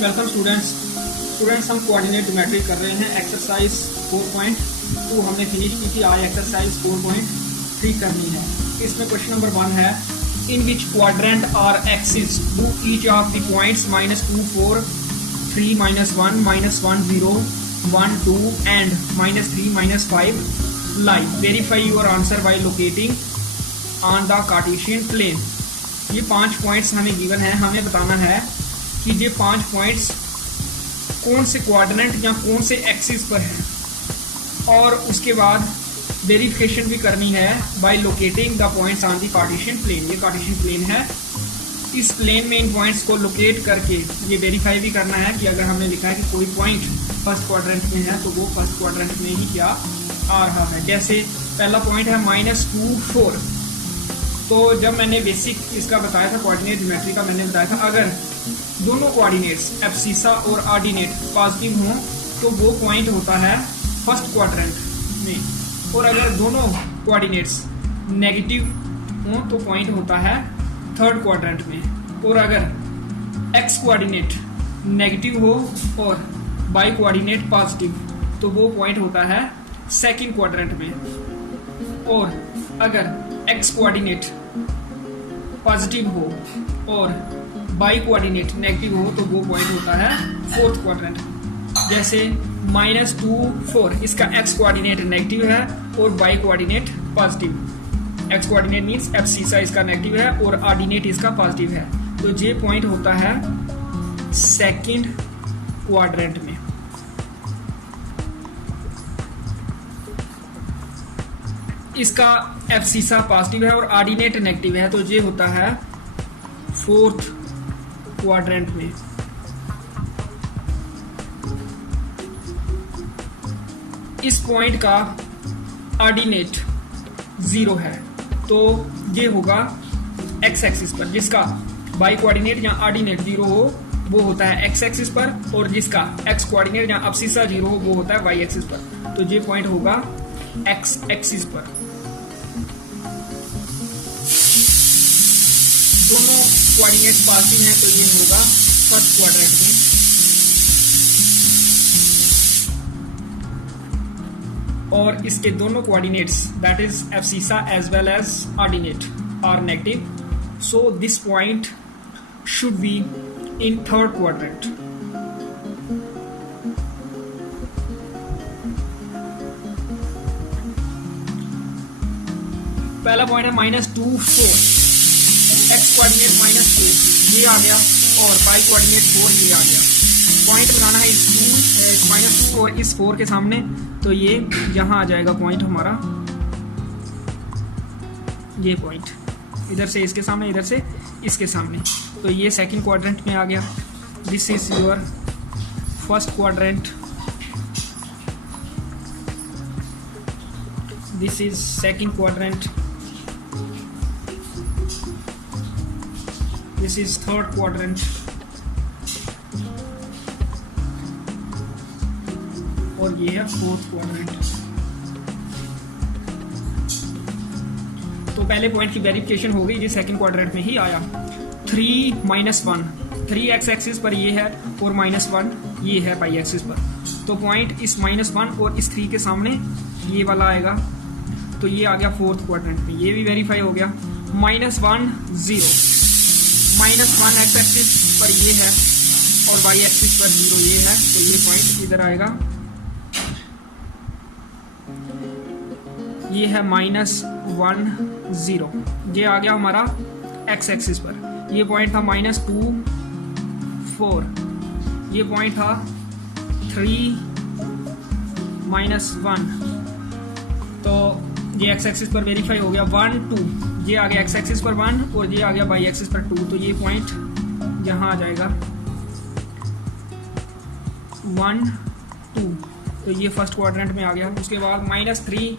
Welcome students हम coordinate geometry कर रहे हैं। एक्सरसाइज 4.2 हमने फिनिश की थी, आज एक्सरसाइज 4.3 करनी है। इसमें क्वेश्चन नंबर 1 है, in which quadrant or axis do each of the points -2 4 3 -1 -1 0 1 2 and -3 -5 lie. Verify your answer by locating on the Cartesian plane. ये 5 पॉइंट्स हमें गिवन है। हमें बताना है कि ये 5 पॉइंट्स कौन से क्वाड्रेंट या कौन से एक्सिस पर है, और उसके बाद वेरिफिकेशन भी करनी है by locating the points on the cartesian plane. ये कार्टेशियन प्लेन है, इस प्लेन में इन पॉइंट्स को लोकेट करके ये वेरीफाई भी करना है कि अगर हमने लिखा है कि कोई पॉइंट फर्स्ट क्वाड्रेंट में है तो वो फर्स्ट क्वाड्रेंट में ही क्या आ रहा है। जैसे पहला पॉइंट है -2 4। तो जब मैंने बेसिक इसका बताया था कोऑर्डिनेट ज्योमेट्री का, मैंने बताया था अगर दोनों कोऑर्डिनेट्स एब्सिसा और ऑर्डिनेट पॉजिटिव हों तो वो पॉइंट होता है फर्स्ट क्वाड्रेंट में, और अगर दोनों कोऑर्डिनेट्स नेगेटिव हों तो पॉइंट होता है थर्ड क्वाड्रेंट में, और अगर एक्स कोऑर्डिनेट नेगेटिव हो और वाई कोऑर्डिनेट पॉजिटिव तो वो पॉइंट होता है सेकंड क्वाड्रेंट में, और अगर एक्स कोऑर्डिनेट पॉजिटिव हो और वाई कोऑर्डिनेट नेगेटिव हो तो वो पॉइंट होता है फोर्थ क्वाड्रेंट। जैसे -2 4, इसका एक्स कोऑर्डिनेट नेगेटिव है और Y coordinate positive. X coordinate means abscissa इसका नेगेटिव है और ऑर्डिनेट इसका पॉजिटिव है, तो ये पॉइंट होता है सेकंड क्वाड्रेंट में। इसका एब्सिसा पॉजिटिव है और ऑर्डिनेट नेगेटिव है, तो ये होता है फोर्थ क्वाड्रेंट में। इस पॉइंट का ऑर्डिनेट 0 है तो ये होगा एक्स एक्सिस पर, जिसका वाई कोऑर्डिनेट या ऑर्डिनेट 0 हो वो होता है एक्स एक्सिस पर, और जिसका एक्स कोऑर्डिनेट या एब्सिसा 0 हो वो होता है वाई एक्सिस पर, तो ये पॉइंट होगा एक्स एक्सिस पर। दोनों कोऑर्डिनेट्स पॉजिटिव हैं तो ये होगा फर्स्ट क्वाड्रेंट में, और इसके दोनों coordinates that is abscissa as well as ordinate are negative, so this point should be in third quadrant. पहला पॉइंट है -2 4, एक्स कोऑर्डिनेट -2 ये आ गया और वाई कोऑर्डिनेट 4 ये आ गया। पॉइंट बनाना है इस -2 और इस 4 के सामने, तो ये यहाँ आ जाएगा पॉइंट हमारा, ये पॉइंट इधर से इसके सामने, इधर से इसके सामने, तो ये सेकंड क्वाड्रेंट में आ गया। This is your first quadrant, this is second quadrant, this is third quadrant, और ये है फोर्थ क्वाड्रेंट। तो पहले पॉइंट की वेरिफिकेशन हो गई, ये सेकंड क्वाड्रेंट में ही आया। 3 -1, 3 एक्स एक्सिस पर ये है और -1 ये है वाई एक्सिस पर, तो पॉइंट इस -1 और इस 3 के सामने ये वाला आएगा, तो ये आ गया फोर्थ क्वाड्रेंट में। ये भी वेरीफाई हो गया। -1 0, -1 एक्स एक्सिस पर ये है और वाई एक्सिस पर 0 ये है, तो ये पॉइंट इधर आएगा। ये है -1 0, ये आ गया हमारा एक्स एक्सिस पर। ये पॉइंट था -2 4, ये पॉइंट था 3 -1, तो ये एक्स एक्सिस पर वेरीफाई हो गया। 1 2, ये आ गया एक्स एक्सिस पर 1 और ये आ गया वाई एक्सिस पर 2, तो ये पॉइंट यहाँ आ जाएगा 1 2, तो ये फर्स्ट क्वाड्रेंट में आ गया। उसके बाद -3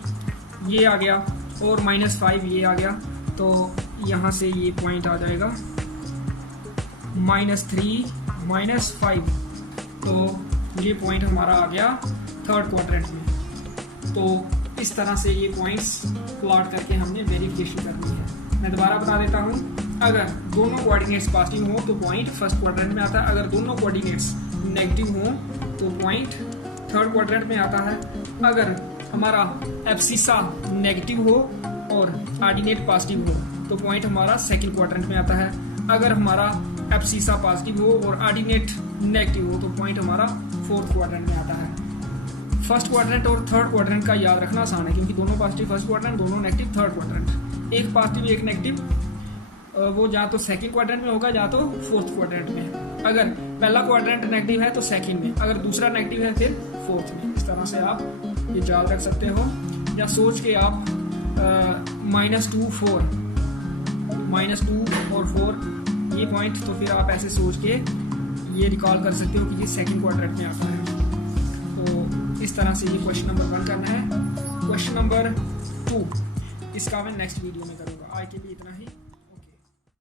ये आ गया और -5 ये आ गया, तो यहाँ से ये पॉइंट आ जाएगा -3 -5, तो ये पॉइंट हमारा आ गया थर्ड क्वाड्रेंट में। तो इस तरह से ये पॉइंट्स प्लॉट करके हमने वेरिफिकेशन करनी है। मैं दोबारा बता देता हूँ, अगर दोनों कोऑर्डिनेट्स पॉजिटिव हो तो पॉइंट फर्स्ट क्वाड्रेंट में आता है, अगर दोनों कोऑर्डिनेट्स नेगेटिव हो तो पॉइंट थर्ड क्वाड्रेंट में आता है। अगर हमारा एब्सिसा नेगेटिव हो और ऑर्डिनेट पॉजिटिव हो तो पॉइंट हमारा सेकंड क्वाड्रेंट में आता है। अगर हमारा एब्सिसा पॉजिटिव हो और ऑर्डिनेट नेगेटिव हो तो पॉइंट हमारा फोर्थ क्वाड्रेंट में आता है। फर्स्ट क्वाड्रेंट और थर्ड क्वाड्रेंट का याद रखना आसान है क्योंकि दोनों पॉजिटिव फर्स्ट क्वाड्रेंट, दोनों नेगेटिव थर्ड क्वाड्रेंट। एक पॉजिटिव एक नेगेटिव वो या तो सेकंड क्वाड्रेंट में होगा या तो फोर्थ क्वाड्रेंट में। अगर पहला क्वाड्रेंट नेगेटिव है तो सेकंड में, अगर दूसरा नेगेटिव है फिर फोर्थ में। इस तरह से आप ये याद रख सकते हो या सोच के आप -2 4 -2 और 4 ये पॉइंट, तो फिर आप ऐसे सोच के ये रिकॉल कर सकते हो कि ये सेकंड क्वाड्रेंट में आता है। तो इस तरह से ये क्वेश्चन नंबर 1 करना है। क्वेश्चन नंबर 2 इसका मैं नेक्स्ट वीडियो में करूँगा। आज के लिए इतना ही।